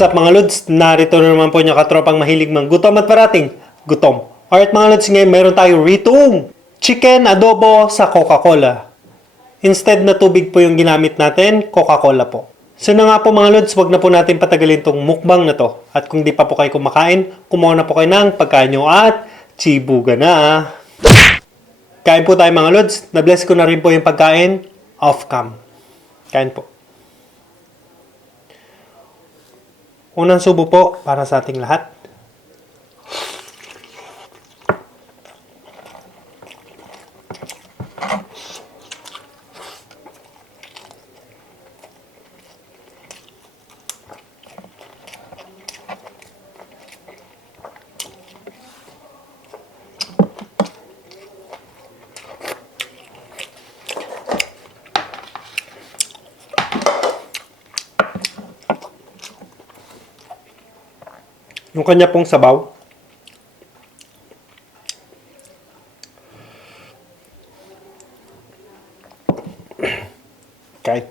What's up mga Lods? Narito na naman po niyo katropang mahilig gutom at parating gutom. Alright mga Lods, ngayon meron tayo ritong chicken adobo sa Coca-Cola. Instead na tubig po yung ginamit natin, Coca-Cola po. So na nga po mga Lods, wag na po natin patagalin tong mukbang na to. At kung di pa po kayo kumakain, kumuha na po kayo ng pagkain nyo at chibuga na. Kain po tayo mga Lods. Na-bless ko na rin po yung pagkain off-cam. Kain po. Unang subo po para sa ating lahat. Yung kanya pong sabaw. Okay.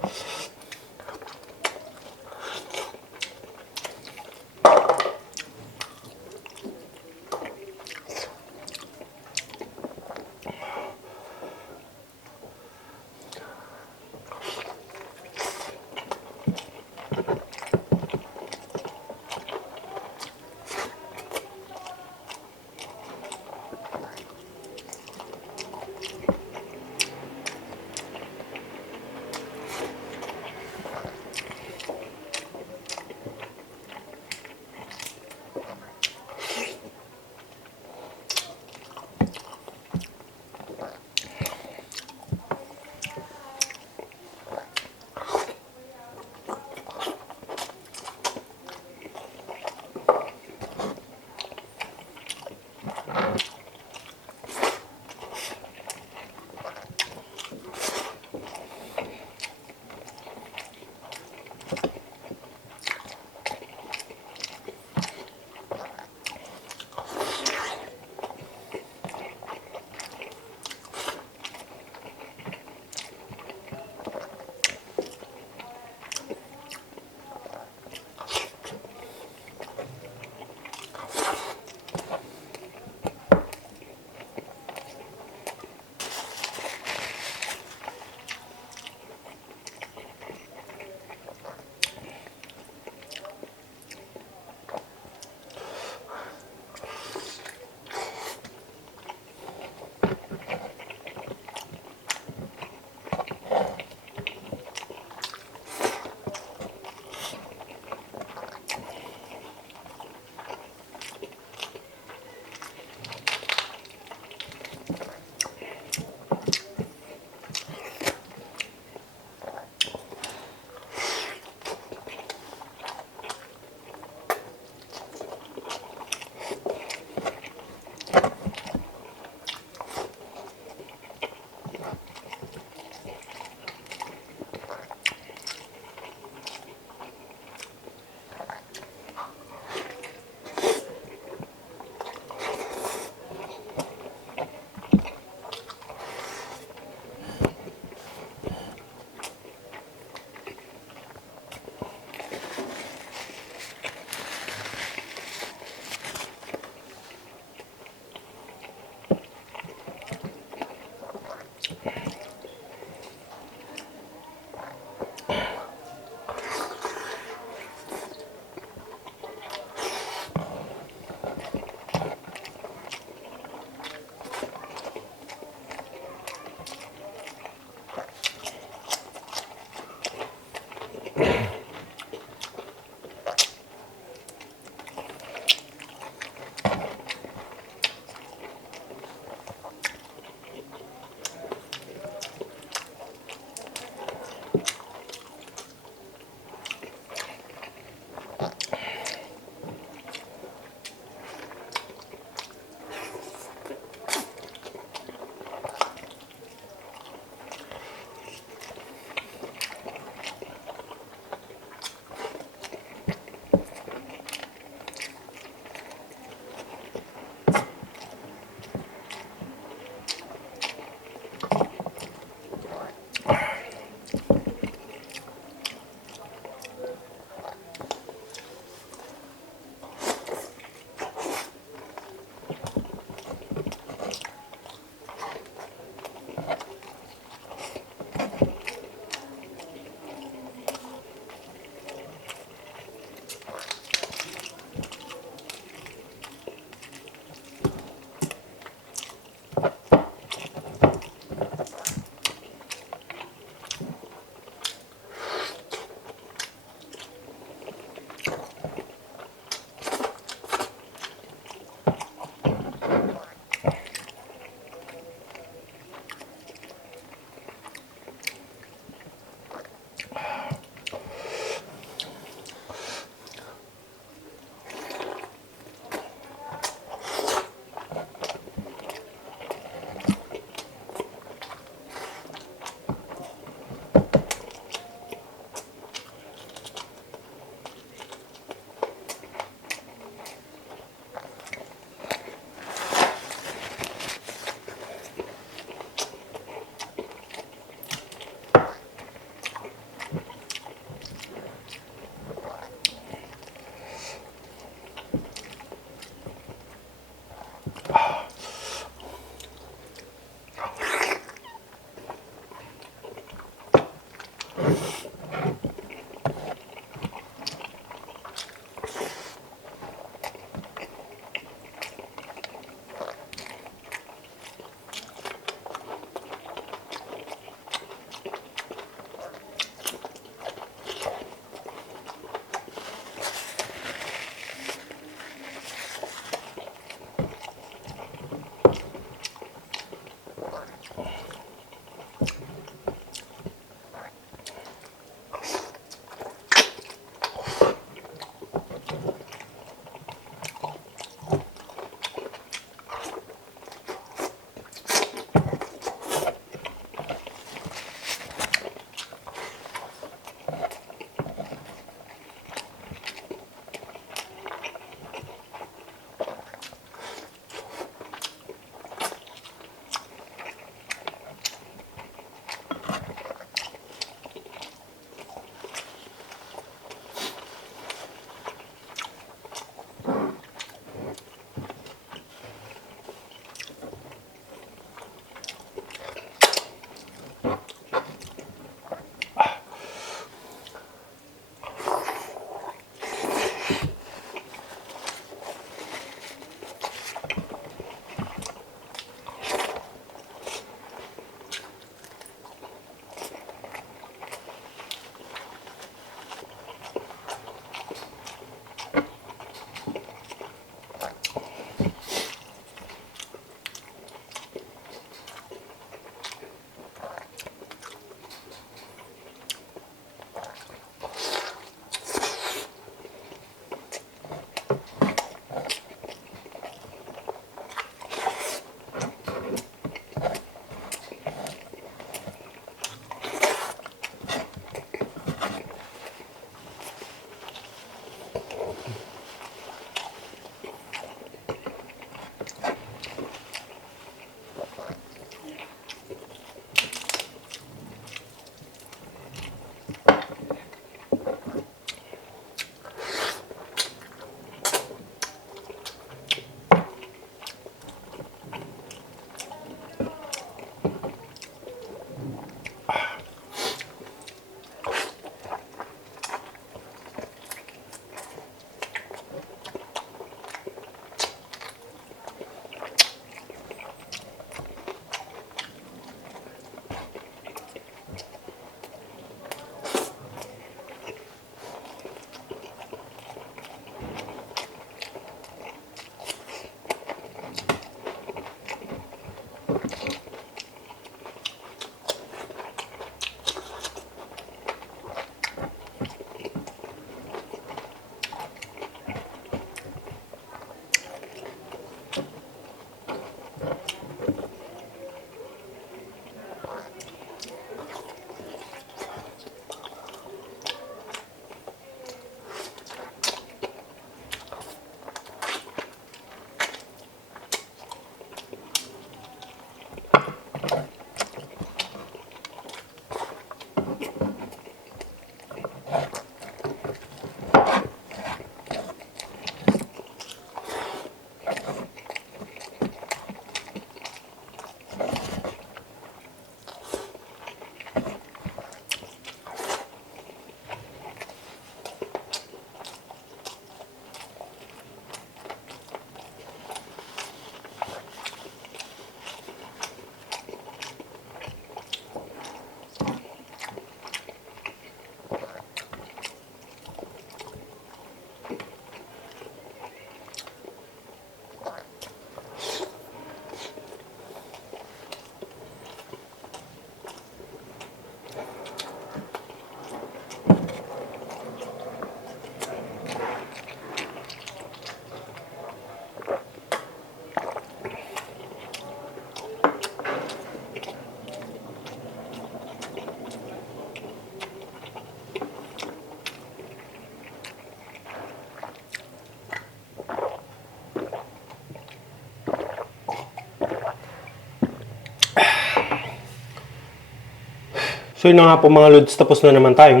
So yun na nga po mga Lods, tapos na naman tayong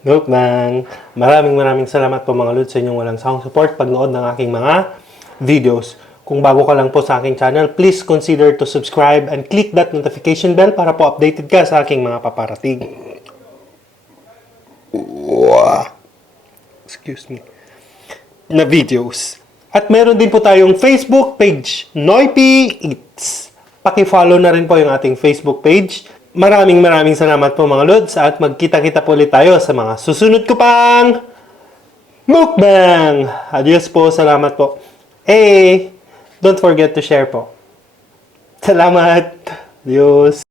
mukbang. Maraming salamat po mga Lods sa inyong walang sawang support pagnood ng aking mga videos. Kung bago ka lang po sa aking channel, please consider to subscribe and click that notification bell para po updated ka sa aking mga paparating. Excuse me. Na videos. At meron din po tayong Facebook page, Noipy Eats. Paki-follow na rin po yung ating Facebook page. Maraming salamat po mga Lods at magkita-kita po ulit tayo sa mga susunod ko pang mukbang. Adios po, salamat po. Hey, don't forget to share po. Salamat. Adios.